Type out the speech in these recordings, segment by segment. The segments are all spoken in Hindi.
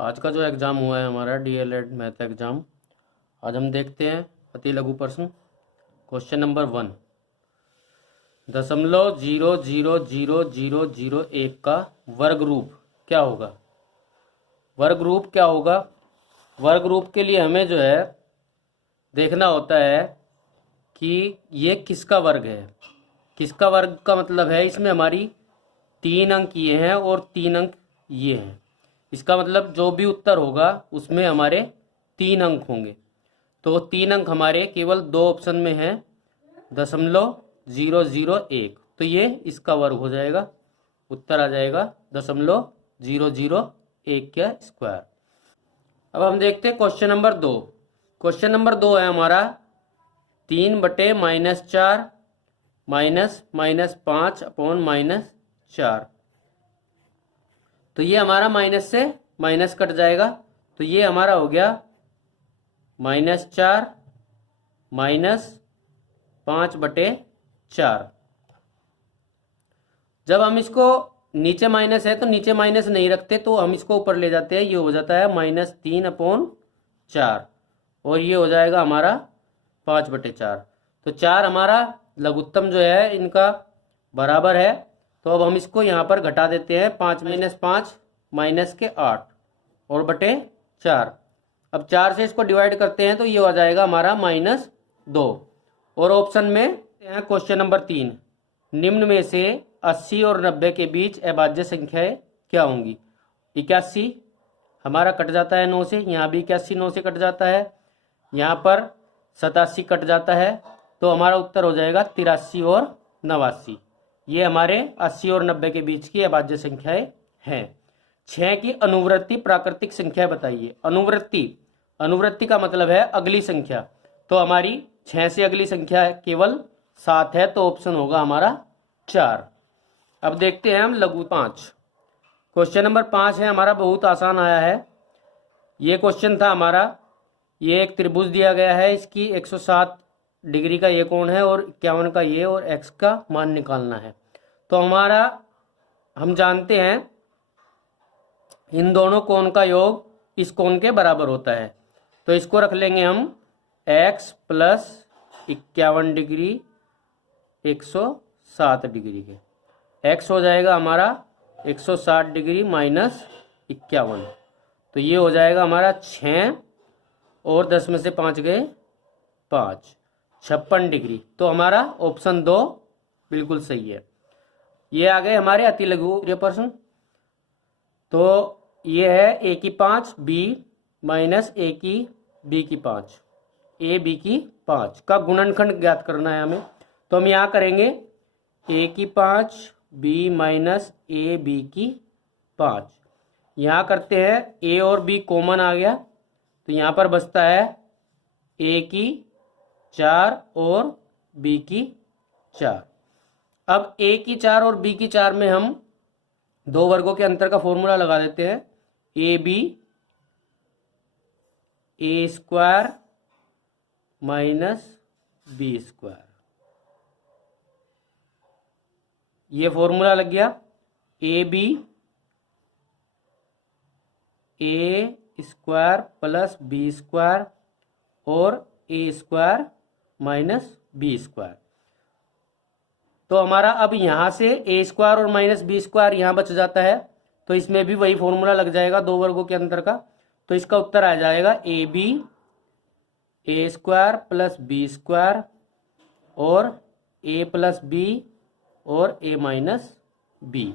आज का जो एग्ज़ाम हुआ है हमारा डीएलएड मैथ एग्ज़ाम, आज हम देखते हैं अति लघु प्रश्न। क्वेश्चन नंबर 1, 0.0000001 का वर्ग रूप क्या होगा। वर्ग रूप क्या होगा? वर्ग रूप के लिए हमें जो है देखना होता है कि ये किसका वर्ग है। किसका वर्ग का मतलब है इसमें हमारी 3 अंक ये हैं और 3 अंक ये हैं। इसका मतलब जो भी उत्तर होगा उसमें हमारे 3 अंक होंगे। तो 3 अंक हमारे केवल 2 ऑप्शन में हैं, 0.001। तो ये इसका वर्ग हो जाएगा, उत्तर आ जाएगा 0.001 का स्क्वायर। अब हम देखते हैं क्वेश्चन नंबर 2। क्वेश्चन नंबर 2 है हमारा 3/-4 -5/-4। तो ये हमारा माइनस से माइनस कट जाएगा, तो ये हमारा हो गया -4 -5/4। जब हम इसको नीचे माइनस है तो नीचे माइनस नहीं रखते, तो हम इसको ऊपर ले जाते हैं। ये हो जाता है -3/4 और ये हो जाएगा हमारा 5/4। तो 4 हमारा लघुत्तम जो है इनका बराबर है। तो अब हम इसको यहाँ पर घटा देते हैं, 5 - 5 -8 और बटे 4। अब 4 से इसको डिवाइड करते हैं तो ये हो जाएगा हमारा -2। और ऑप्शन में क्वेश्चन नंबर 3, निम्न में से 80 और 90 के बीच अभाज्य संख्याएं क्या होंगी। 81 हमारा कट जाता है 9 से, यहाँ भी 81 9 से कट जाता है, यहाँ पर 87 कट जाता है। तो हमारा उत्तर हो जाएगा 83 और 89। ये हमारे 80 और 90 के बीच की अभाज्य संख्याएं हैं। 6 की अनुवृत्ति प्राकृतिक संख्या बताइए। अनुवृत्ति का मतलब है अगली संख्या। तो हमारी 6 से अगली संख्या केवल 7 है, तो ऑप्शन होगा हमारा 4। अब देखते हैं हम लघु 5। क्वेश्चन नंबर 5 है हमारा, बहुत आसान आया है। ये क्वेश्चन था हमारा, ये एक त्रिभुज दिया गया है, इसकी 107 डिग्री का ये कोण है और 51 का ये, और x का मान निकालना है। तो हमारा हम जानते हैं इन दोनों कोण का योग इस कोण के बराबर होता है। तो इसको रख लेंगे हम x + 51 डिग्री 107 डिग्री के। x हो जाएगा हमारा 160 डिग्री - 51। तो ये हो जाएगा हमारा 6 और 10 में से 5 गए 5, 56 डिग्री। तो हमारा ऑप्शन 2 बिल्कुल सही है। ये आ गए हमारे अति लघु प्रश्न। तो ये है a की 5 b - a की b की 5, a b की 5 का गुणनखंड ज्ञात करना है हमें। तो हम यहाँ करेंगे a की 5 b - a b की 5। यहाँ करते हैं a और b कॉमन आ गया, तो यहाँ पर बचता है a की 4 और b की 4। अब a की 4 और b की 4 में हम दो वर्गों के अंतर का फॉर्मूला लगा देते हैं। ab a² - b², ये फॉर्मूला लग गया। ab a² + b² और a² - b²। तो हमारा अब यहाँ से a² और -b² यहाँ बच जाता है, तो इसमें भी वही फॉर्मूला लग जाएगा दो वर्गों के अंतर का। तो इसका उत्तर आ जाएगा ab a² + b² और a + b और a - b।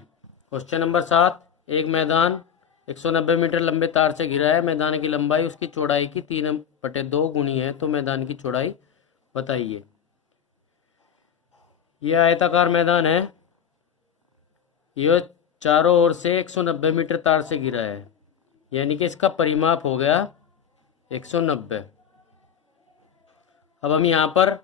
क्वेश्चन नंबर 7, एक मैदान 190 मीटर लंबे तार से घिरा है। मैदान की लंबाई उसकी चौड़ाई की 3/2 गुनी है। तो मैदान की चौड़ाई बताइए। यह आयताकार मैदान है, यह चारों ओर से 190 मीटर तार से घिरा है, यानी कि इसका परिमाप हो गया 190। अब हम यहाँ पर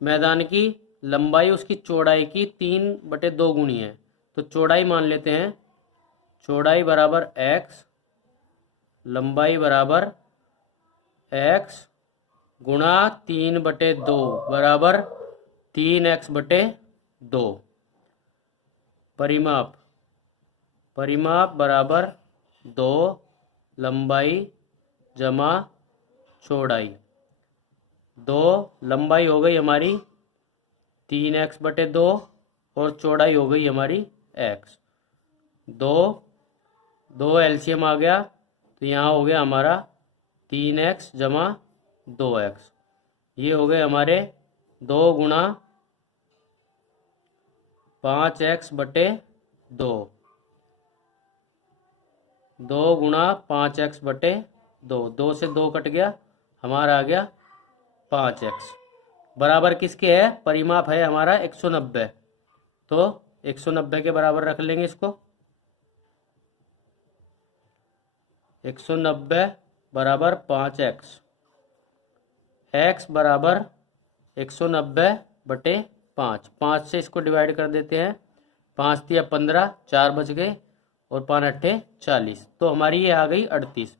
मैदान की लंबाई उसकी चौड़ाई की 3/2 गुनी है, तो चौड़ाई मान लेते हैं। चौड़ाई बराबर x, लंबाई बराबर x गुणा 3/2 बराबर 3x/2। परिमाप बराबर 2 लंबाई जमा चौड़ाई। 2 लंबाई हो गई हमारी 3x/2 और चौड़ाई हो गई हमारी x। 2 एलसीएम आ गया तो यहाँ हो गया हमारा 3x जमा 2x। ये हो गए हमारे 2 गुणा 5x/2। 2 गुणा 5x/2। 2 से 2 कट गया, हमारा आ गया 5x। बराबर किसके है? परिमाप है हमारा 190, तो 190 के बराबर रख लेंगे इसको। 190 बराबर 5x। x बराबर 190/5। 5 से इसको डिवाइड कर देते हैं। 5 तिया 15, 4 बच गए और 5 अट्ठे 40। तो हमारी ये आ गई 38।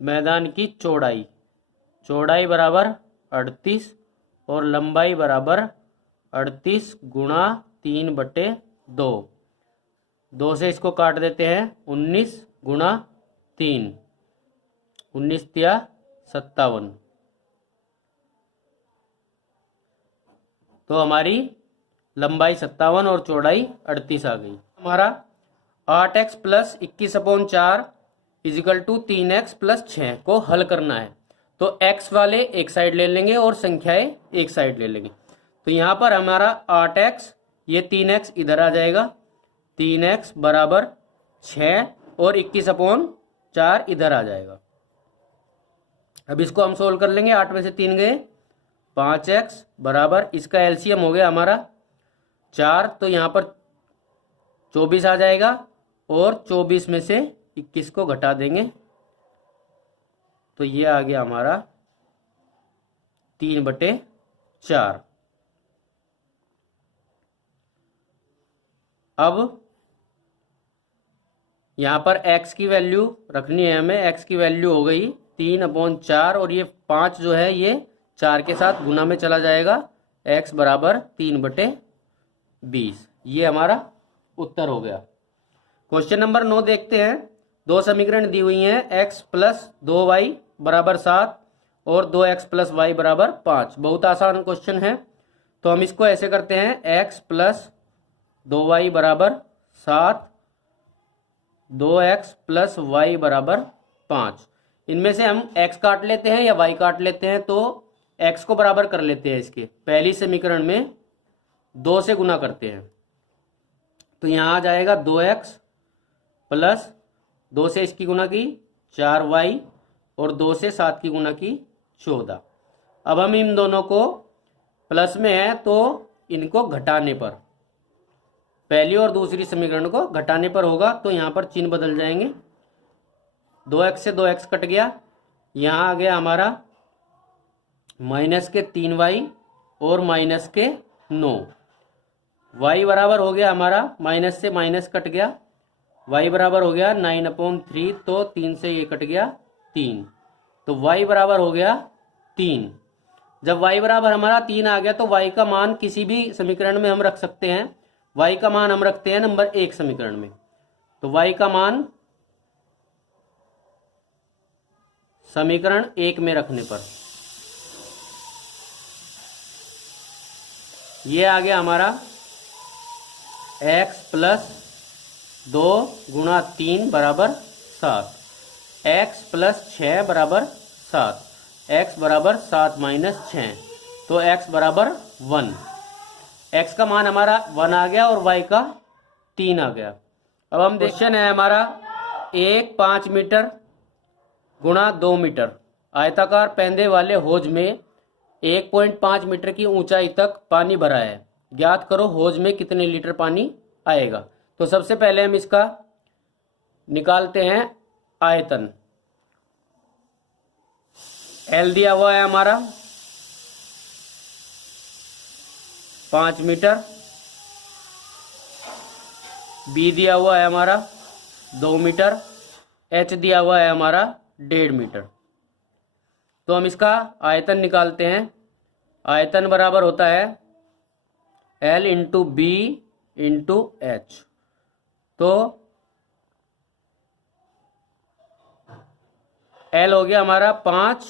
मैदान की चौड़ाई, चौड़ाई बराबर 38 और लंबाई बराबर 38 गुणा 3/2। 2 से इसको काट देते हैं। 19 गुणा 3, 19 तिया 57। तो हमारी लंबाई 57 और चौड़ाई 38 आ गई। हमारा 8x + 21/4 = 3x + 6 को हल करना है। तो x वाले एक साइड ले लेंगे और संख्याएं एक साइड ले लेंगे। तो यहाँ पर हमारा 8x, ये 3x इधर आ जाएगा, 3x बराबर 6 और 21/4 इधर आ जाएगा। अब इसको हम सोल्व कर लेंगे। 8 में से 3 गए, 5x बराबर, इसका एलसीएम हो गया हमारा 4, तो यहाँ पर 24 आ जाएगा और 24 में से 21 को घटा देंगे तो ये आ गया हमारा 3/4। अब यहाँ पर x की वैल्यू रखनी है हमें। x की वैल्यू हो गई 3/4 और ये 5 जो है ये 4 के साथ गुना में चला जाएगा। x बराबर 3/20। ये हमारा उत्तर हो गया। क्वेश्चन नंबर 9 देखते हैं। 2 समीकरण दी हुई हैं, x + 2y = 7 और 2x + y = 5। बहुत आसान क्वेश्चन है। तो हम इसको ऐसे करते हैं, x + 2y = 7, 2x + y = 5। इनमें से हम x काट लेते हैं या y काट लेते हैं, तो x को बराबर कर लेते हैं। इसके पहली समीकरण में 2 से गुना करते हैं तो यहाँ आ जाएगा 2x + 2 से इसकी गुना की 4y और 2 से 7 की गुना की 14। अब हम इन दोनों को प्लस में है तो इनको घटाने पर, पहली और दूसरी समीकरण को घटाने पर होगा, तो यहाँ पर चिन्ह बदल जाएंगे। 2x से 2x कट गया, यहाँ आ गया हमारा -3y और -9। y बराबर हो गया हमारा, माइनस से माइनस कट गया, y बराबर हो गया 9/3, तो 3 से ये कट गया 3, तो y बराबर हो गया 3। जब y बराबर हमारा 3 आ गया तो y का मान किसी भी समीकरण में हम रख सकते हैं। y का मान हम रखते हैं नंबर 1 समीकरण में, तो y का मान समीकरण 1 में रखने पर ये आ गया हमारा x + 2 गुणा 3 = 7, x + 6 = 7, x बराबर 7 - 6, तो x बराबर 1। x का मान हमारा 1 आ गया और y का 3 आ गया। अब हम क्वेश्चन है हमारा 1 5 मीटर गुणा 2 मीटर आयताकार पैंदे वाले हौज में 1.5 मीटर की ऊंचाई तक पानी भरा है। ज्ञात करो हौज में कितने लीटर पानी आएगा। तो सबसे पहले हम इसका निकालते हैं आयतन। L दिया हुआ है हमारा 5 मीटर, B दिया हुआ है हमारा 2 मीटर, H दिया हुआ है हमारा 1.5 मीटर। तो हम इसका आयतन निकालते हैं। आयतन बराबर होता है L × B × H। तो L हो गया हमारा 5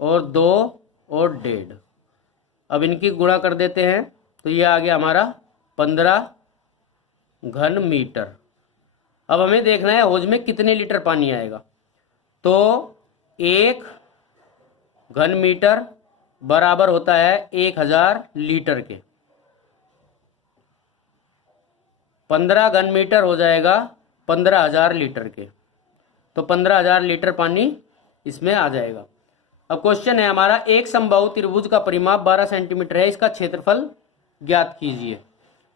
और 2 और 1.5। अब इनकी गुणा कर देते हैं तो ये आ गया हमारा 15 घन मीटर। अब हमें देखना है हौज में कितने लीटर पानी आएगा। तो 1 घन मीटर बराबर होता है 1000 लीटर के। 15 घन मीटर हो जाएगा 15,000 लीटर के। तो 15,000 लीटर पानी इसमें आ जाएगा। अब क्वेश्चन है हमारा, एक समबाहु त्रिभुज का परिमाप 12 सेंटीमीटर है, इसका क्षेत्रफल ज्ञात कीजिए।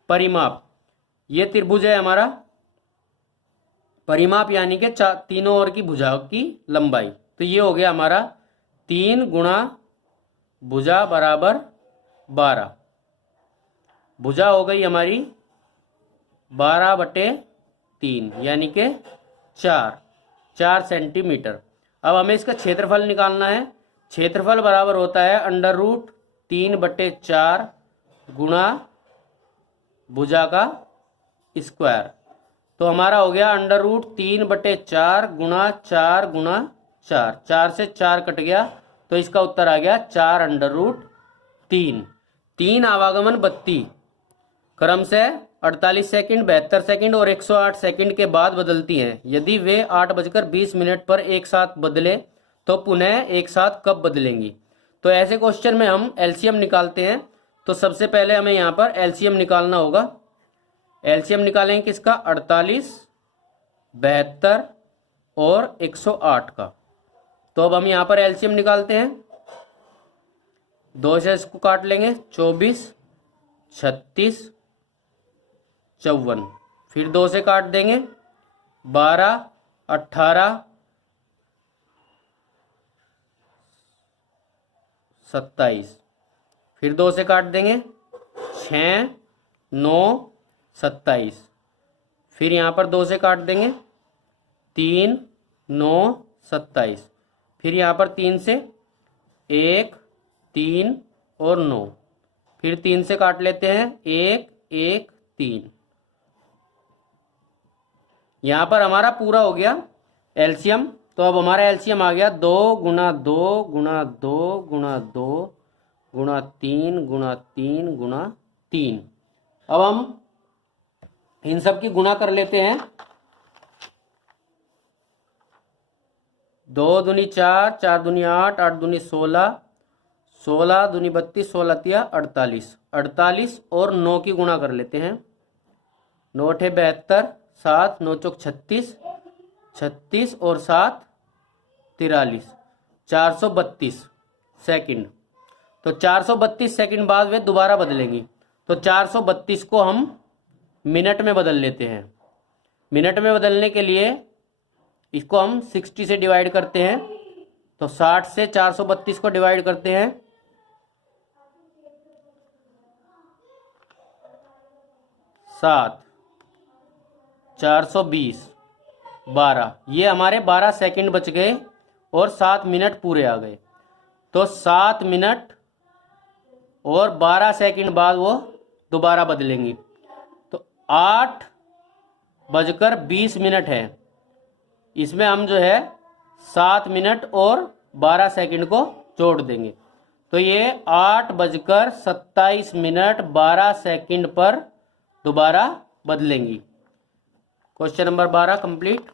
परिमाप, ये त्रिभुज है हमारा। परिमाप यानी कि तीनों ओर की भुजाओं की लंबाई। तो ये हो गया हमारा 3 गुणा भुजा बराबर 12। भुजा हो गई हमारी 12/3 यानी कि 4 सेंटीमीटर। अब हमें इसका क्षेत्रफल निकालना है। क्षेत्रफल बराबर होता है √3/4 गुणा भुजा का स्क्वायर। तो हमारा हो गया √3/4 गुणा 4 गुणा 4। 4 से 4 कट गया तो इसका उत्तर आ गया 4√3। 3 आवागमन बत्ती क्रम से 48 सेकंड, 72 सेकंड और 108 सेकंड के बाद बदलती हैं। यदि वे 8:20 पर एक साथ बदले तो पुनः एक साथ कब बदलेंगी। तो ऐसे क्वेश्चन में हम एलसीएम निकालते हैं। तो सबसे पहले हमें यहाँ पर एलसीएम निकालना होगा। एलसीएम निकालेंगे किसका, 48, 72 और 108 का। तो अब हम यहाँ पर एलसीएम निकालते हैं। 2 से इसको काट लेंगे, 24, 36, 54। फिर 2 से काट देंगे, 12, 18, 27। फिर 2 से काट देंगे, 6, 9, 27। फिर यहाँ पर 2 से काट देंगे, 3, 9, 27। फिर यहाँ पर 3 से 1, 3 और 9। फिर 3 से काट लेते हैं, 1, 1, 3। यहाँ पर हमारा पूरा हो गया एलसीएम। तो अब हमारा एलसीएम आ गया 2 गुणा 2 गुणा 2 गुणा 2 गुणा 3 गुणा 3 गुणा 3। अब हम इन सब की गुणा कर लेते हैं। 2 दूनी 4, 4 दूनी 8, 8 दूनी 16, 16 दूनी 32, 16 तिया 48। 48 और 9 की गुणा कर लेते हैं। 9 अठे 72, 7 9 चौक 36, 36 और 7 43, 432 सेकंड। तो 432 सेकंड बाद वे दोबारा बदलेंगी। तो 432 को हम मिनट में बदल लेते हैं। मिनट में बदलने के लिए इसको हम 60 से डिवाइड करते हैं। तो 60 से 432 को डिवाइड करते हैं, 7, 420, 12। ये हमारे 12 सेकंड बच गए और 7 मिनट पूरे आ गए। तो 7 मिनट और 12 सेकंड बाद वो दोबारा बदलेंगी। तो 8:20 है। इसमें हम जो है 7 मिनट और 12 सेकंड को जोड़ देंगे। तो ये 8:27 12 सेकंड पर दोबारा बदलेंगी। Question number 12 complete.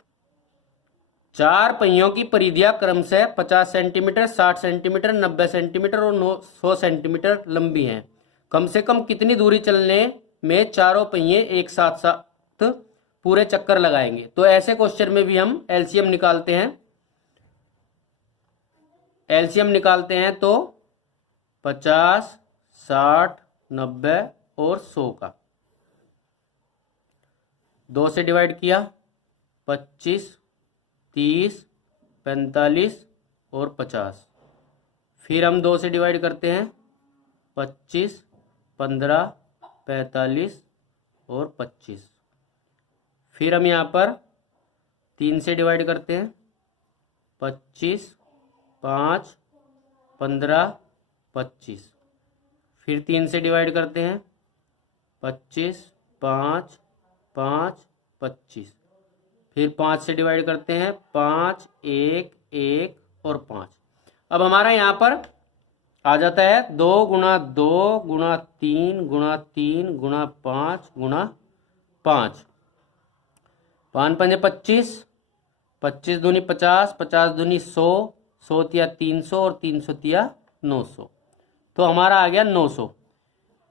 4 पहियों की परिधियां क्रम से 50 सेंटीमीटर, 60 सेंटीमीटर, 90 सेंटीमीटर और 100 सेंटीमीटर लंबी हैं। कम से कम कितनी दूरी चलने में चारों पहिए एक साथ साथ पूरे चक्कर लगाएंगे। तो ऐसे क्वेश्चन में भी हम एलसीएम निकालते हैं। एलसीएम निकालते हैं तो 50, 60, 90 और 100 का 2 से डिवाइड किया, 25, 30, 45 और 50। फिर हम 2 से डिवाइड करते हैं, 25, 15, 45 और 25। फिर हम यहाँ पर 3 से डिवाइड करते हैं, 25, 5, 15, 25। फिर 3 से डिवाइड करते हैं, 25, 5, 5, 25। फिर 5 से डिवाइड करते हैं, 5, 1, 1, और 5। अब हमारा यहाँ पर आ जाता है 2 गुणा 2 गुणा 3 गुणा 3 गुणा 5 गुणा 5। 5 पंजे 25, 25 दूनी 50, 50 दूनी 100, 100 तिया 300 और 300 तिया 900। तो हमारा आ गया 900।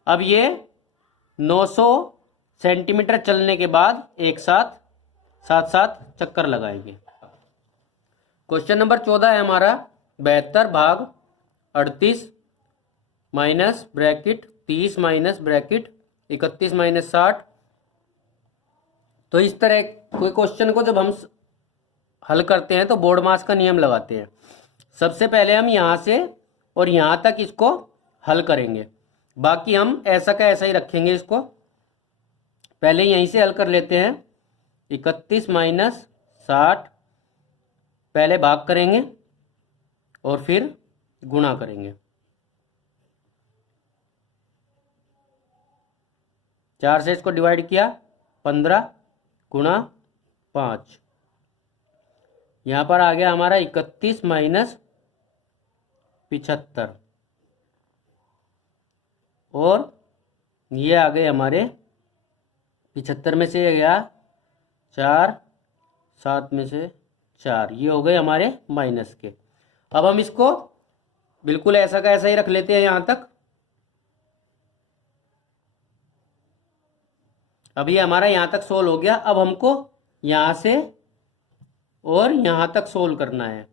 अब ये 900 सेंटीमीटर चलने के बाद एक साथ साथ चक्कर लगाएंगे। क्वेश्चन नंबर 14 है हमारा 72 भाग 38 minus bracket 30 minus bracket 31 minus 60। तो इस तरह कोई क्वेश्चन को जब हम हल करते हैं तो बोर्ड मास का नियम लगाते हैं। सबसे पहले हम यहाँ से और यहाँ तक इसको हल करेंगे, बाकी हम ऐसा का ऐसा ही रखेंगे इसको। पहले यहीं से हल कर लेते हैं। 31 माइनस 60 पहले भाग करेंगे और फिर गुणा करेंगे। 4 से इसको डिवाइड किया, 15 गुणा 5। यहाँ पर आ गया हमारा 31 माइनस 75 और ये आ गए हमारे 75 में से गया 4, 7 में से 4, ये हो गए हमारे माइनस के। अब हम इसको बिल्कुल ऐसा का ऐसा ही रख लेते हैं यहाँ तक। अब ये हमारा यहाँ तक सोल्व हो गया। अब हमको यहाँ से और यहाँ तक सोल्व करना है।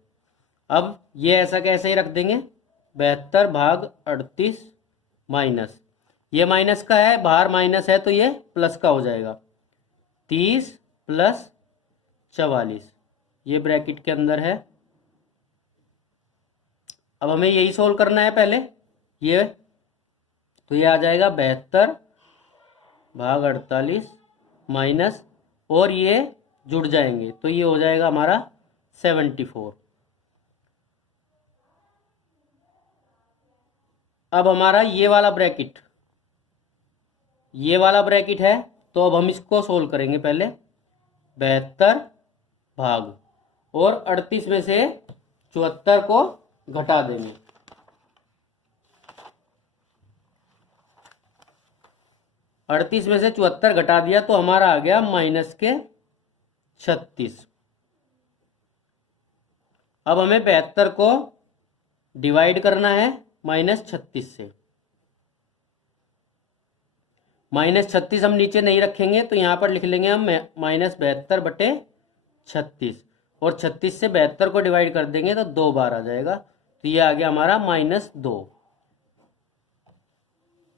अब ये ऐसा का ऐसा ही रख देंगे। 72 भाग 38 माइनस, ये माइनस का है, बाहर माइनस है तो ये प्लस का हो जाएगा। 30 प्लस 44, ये ब्रैकेट के अंदर है। अब हमें यही सोल्व करना है पहले ये, तो ये आ जाएगा 72 भाग 48 माइनस, और ये जुड़ जाएंगे तो ये हो जाएगा हमारा 74। अब हमारा ये वाला ब्रैकेट है, तो अब हम इसको सोल्व करेंगे पहले। 72 भाग और 38 में से 74 को घटा देंगे। 38 में से 74 घटा दिया तो हमारा आ गया माइनस के 36। अब हमें 72 को डिवाइड करना है माइनस 36 से। माइनस 36 हम नीचे नहीं रखेंगे तो यहाँ पर लिख लेंगे हम माइनस 72 बटे 36, और 36 से 72 को डिवाइड कर देंगे तो 2 बार आ जाएगा, तो ये आ गया हमारा -2।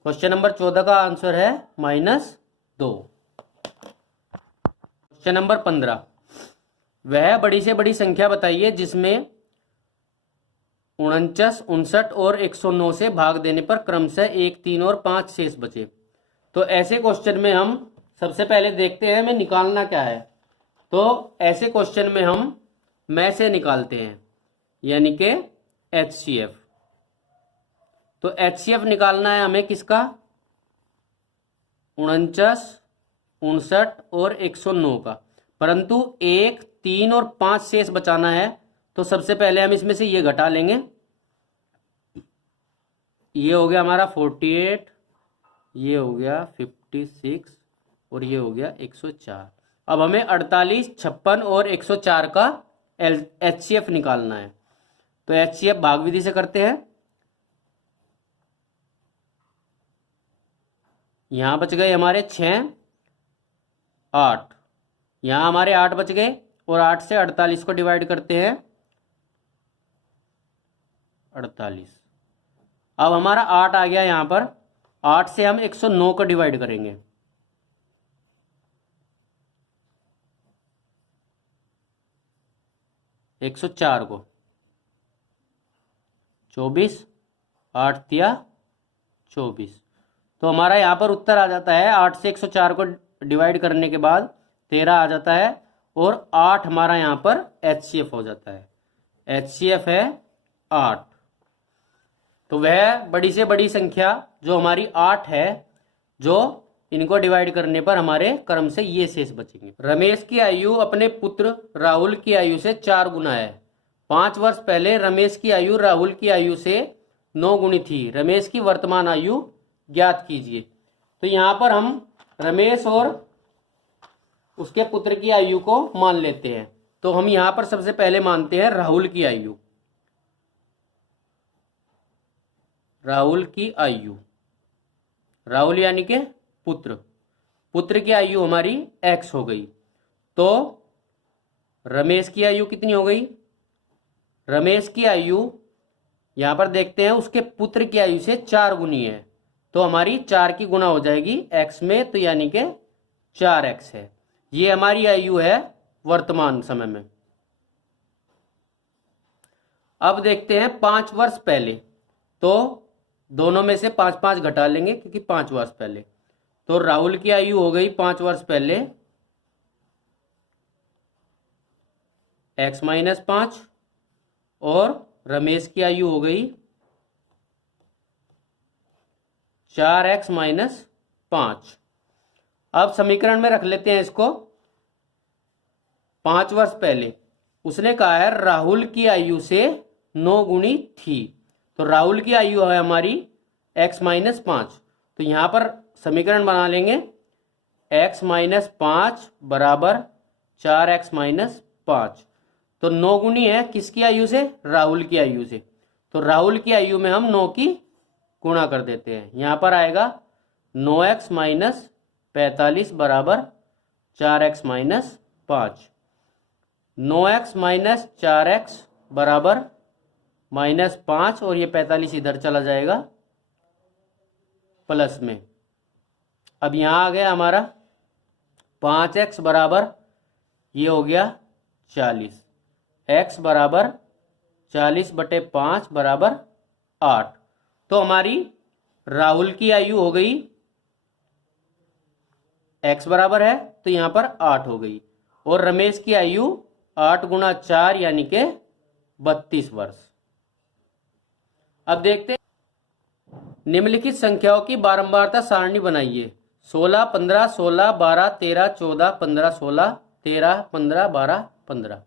क्वेश्चन नंबर 14 का आंसर है -2। क्वेश्चन नंबर 15, वह बड़ी से बड़ी संख्या बताइए जिसमें 49, 59 और 109 से भाग देने पर क्रमशः 1, 3 और 5 शेष बचे। तो ऐसे क्वेश्चन में हम सबसे पहले देखते हैं हमें निकालना क्या है। तो ऐसे क्वेश्चन में हम में से निकालते हैं, यानी कि HCF। तो HCF निकालना है हमें किसका? 49, 59 और 109 का, परंतु 1, 3 और 5 शेष बचाना है। तो सबसे पहले हम इसमें से ये घटा लेंगे। ये हो गया हमारा 48, ये हो गया 56 और ये हो गया 104। अब हमें 48, 56 और 104 का HCF निकालना है। तो HCF भाग विधि से करते हैं। यहां बच गए हमारे 6, 8, यहां हमारे 8 बच गए, और 8 से 48 को डिवाइड करते हैं 48। अब हमारा 8 आ गया यहां पर। 8 से हम 109 को डिवाइड करेंगे। एक 104 को 24, 8 तिया 24। तो हमारा यहाँ पर उत्तर आ जाता है 8 से 104 को डिवाइड करने के बाद 13 आ जाता है, और 8 हमारा यहाँ पर HCF हो जाता है। HCF है 8। तो वह बड़ी से बड़ी संख्या जो हमारी 8 है, जो इनको डिवाइड करने पर हमारे क्रम से ये शेष बचेंगे। रमेश की आयु अपने पुत्र राहुल की आयु से 4 गुना है, 5 वर्ष पहले रमेश की आयु राहुल की आयु से 9 गुनी थी। रमेश की वर्तमान आयु ज्ञात कीजिए। तो यहाँ पर हम रमेश और उसके पुत्र की आयु को मान लेते हैं। तो हम यहाँ पर सबसे पहले मानते हैं राहुल की आयु। राहुल की आयु, राहुल यानी के पुत्र, पुत्र की आयु हमारी x हो गई। तो रमेश की आयु कितनी हो गई? रमेश की आयु यहां पर देखते हैं उसके पुत्र की आयु से 4 गुनी है, तो हमारी 4 की गुना हो जाएगी x में, तो यानी के 4x है। ये हमारी आयु है वर्तमान समय में। अब देखते हैं 5 वर्ष पहले, तो दोनों में से 5-5 घटा लेंगे क्योंकि 5 वर्ष पहले। तो राहुल की आयु हो गई 5 वर्ष पहले x - 5 और रमेश की आयु हो गई 4x - 5। अब समीकरण में रख लेते हैं इसको। 5 वर्ष पहले उसने कहा है राहुल की आयु से 9 गुनी थी, तो राहुल की आयु है हमारी x - 5। तो यहां पर समीकरण बना लेंगे x - 5 बराबर 4x - 5। तो 9 गुनी है किसकी आयु से? राहुल की आयु से। तो राहुल की आयु में हम 9 की गुणा कर देते हैं। यहां पर आएगा 9x - 45 बराबर 4x - 5। 9x - 4x बराबर -5 और ये 45 इधर चला जाएगा प्लस में। अब यहां आ गया हमारा 5x बराबर ये हो गया 40, x बराबर 40/5 बराबर 8। तो हमारी राहुल की आयु हो गई, x बराबर है तो यहां पर 8 हो गई, और रमेश की आयु 8 × 4 यानी के 32 वर्ष। अब देखते हैं निम्नलिखित संख्याओं की बारंबारता सारणी बनाइए। 16, 15, 16, 12, 13, 14, 15, 16, 13, 15, 12, 15।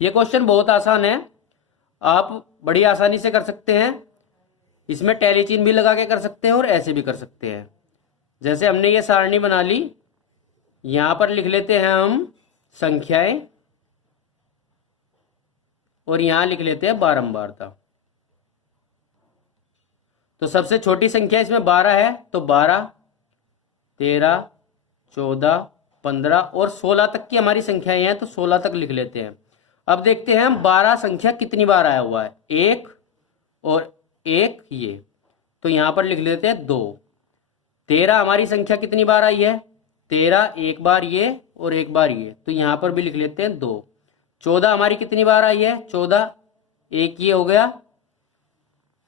ये क्वेश्चन बहुत आसान है, आप बड़ी आसानी से कर सकते हैं। इसमें टैली चिन्ह भी लगा के कर सकते हैं और ऐसे भी कर सकते हैं। जैसे हमने ये सारणी बना ली, यहां पर लिख लेते हैं हम संख्याएं और यहां लिख लेते हैं बारंबारता। तो सबसे छोटी संख्या इसमें 12 है, तो 12, 13, 14, 15 और 16 तक की हमारी संख्याएं हैं, तो 16 तक लिख लेते हैं। अब देखते हैं हम 12 संख्या कितनी बार आया हुआ है, 1 और 1 ये, तो यहां पर लिख लेते हैं 2। 13 हमारी संख्या कितनी बार आई है, 13 एक बार ये और एक बार ये, तो यहां पर भी लिख लेते हैं 2। 14 हमारी कितनी बार आई है, 14 एक ये हो गया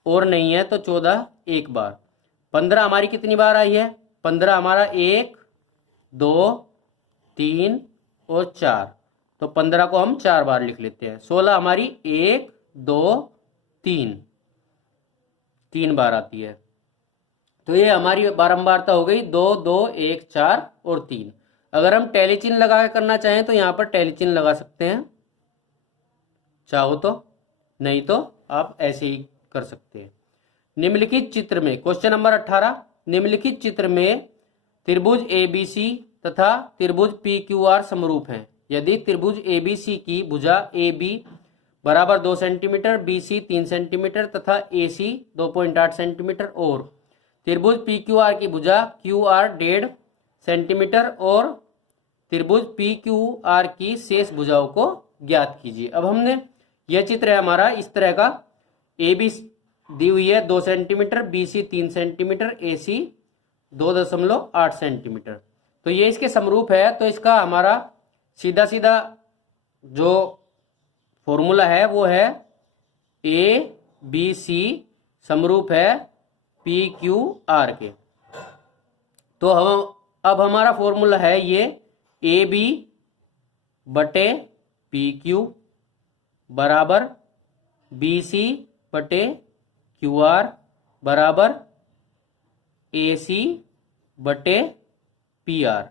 और नहीं है तो 14 एक बार। 15 हमारी कितनी बार आई है, 15 हमारा 1, 2, 3 और 4, तो 15 को हम 4 बार लिख लेते हैं। 16 हमारी 1, 2, 3 बार आती है। तो ये हमारी बारंबारता हो गई 2, 2, 1, 4 और 3। अगर हम टैली चिन्ह लगा के करना चाहें तो यहाँ पर टैली चिन्ह लगा सकते हैं चाहो तो, नहीं तो आप ऐसे ही कर सकते हैं। निम्नलिखित चित्र में क्वेश्चन नंबर 18, निम्नलिखित चित्र में त्रिभुज ABC तथा त्रिभुज PQR समरूप हैं। यदि त्रिभुज ABC की भुजा AB बराबर 2 सेंटीमीटर, BC 3 सेंटीमीटर तथा AC 2.8 सेंटीमीटर और त्रिभुज PQR की भुजा QR 1.5 सेंटीमीटर और त्रिभुज PQR की शेष भुजाओं को ज्ञात कीजिए। अब हमने यह चित्र है हमारा इस तरह का, AB दी हुई है 2 centimetre, BC 3 centimetre, AC 2.8 centimetre. तो ये इसके समरूप है, तो इसका हमारा सीधा सीधा जो फॉर्मूला है वो है ABC समरूप है PQR के। तो हम अब हमारा फॉर्मूला है ये AB बटे PQ बराबर BC बटे QR बराबर AC बटे PR।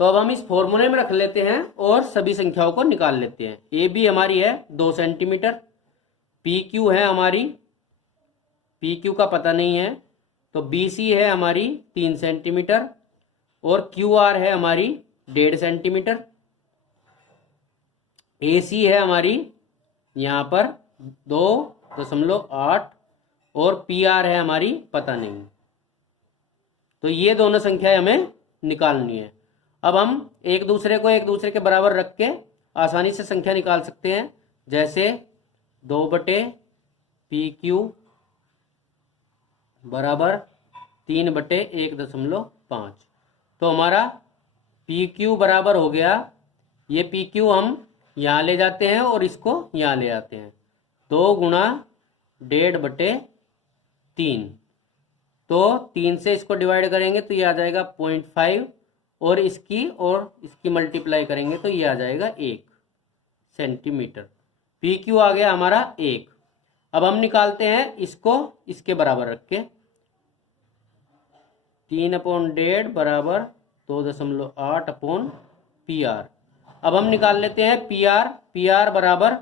तो अब हम इस फॉर्मूले में रख लेते हैं और सभी संख्याओं को निकाल लेते हैं। AB हमारी है 2 सेंटीमीटर, पी क्यू है हमारी, पी क्यू का पता नहीं है, तो बी सी है हमारी 3 सेंटीमीटर और क्यू आर है हमारी 1.5 सेंटीमीटर। ए सी है हमारी यहाँ पर 2.8 और पी आर है हमारी पता नहीं। तो ये दोनों संख्याएं हमें निकालनी है। अब हम एक दूसरे के बराबर रख के आसानी से संख्या निकाल सकते हैं, जैसे 2/पी बराबर 3/1.5। तो हमारा पी क्यू बराबर हो गया, ये पी क्यू हम यहाँ ले जाते हैं और इसको यहाँ ले आते हैं, 2 गुणा 1.5/3। तो 3 से इसको डिवाइड करेंगे तो ये आ जाएगा 0.5 और इसकी मल्टीप्लाई करेंगे तो ये आ जाएगा 1 सेंटीमीटर। पी क्यू आ गया हमारा 1। अब हम निकालते हैं इसको इसके बराबर रख के, 3/1.5 बराबर 2.8/PR। अब हम निकाल लेते हैं PR बराबर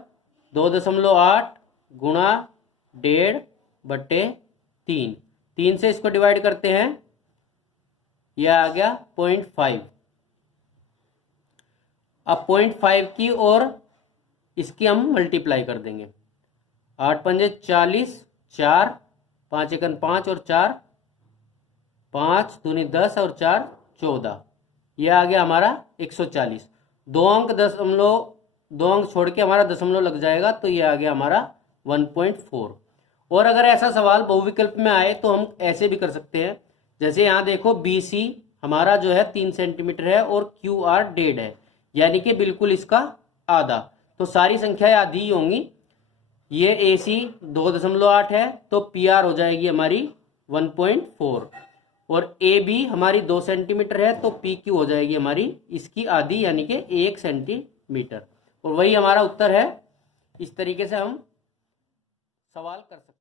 2.8 गुणा 1.5/3। 3 से इसको डिवाइड करते हैं, यह आ गया 0.5। अब 0.5 की और इसकी हम मल्टीप्लाई कर देंगे, 8 पंजे 40, 4 5 एकन 5 और 4 5 दूनी 10 और 4 14। यह आ गया हमारा 140। 2 अंक छोड़ के हमारा दशमलव लग जाएगा, तो यह आ गया हमारा 1.4। और अगर ऐसा सवाल बहुविकल्प में आए तो हम ऐसे भी कर सकते हैं, जैसे यहाँ देखो बी सी हमारा जो है 3 सेंटीमीटर है और क्यू आर 1.5 है, यानी कि बिल्कुल इसका आधा। तो सारी संख्याएं आधी ही होंगी। ये ए सी 2.8 है तो पी आर हो जाएगी हमारी 1.4 और ए बी हमारी 2 सेंटीमीटर है तो पी क्यू हो जाएगी हमारी इसकी आधी, यानी कि 1 सेंटीमीटर। और वही हमारा उत्तर है। इस तरीके से हम सवाल कर सकते हैं।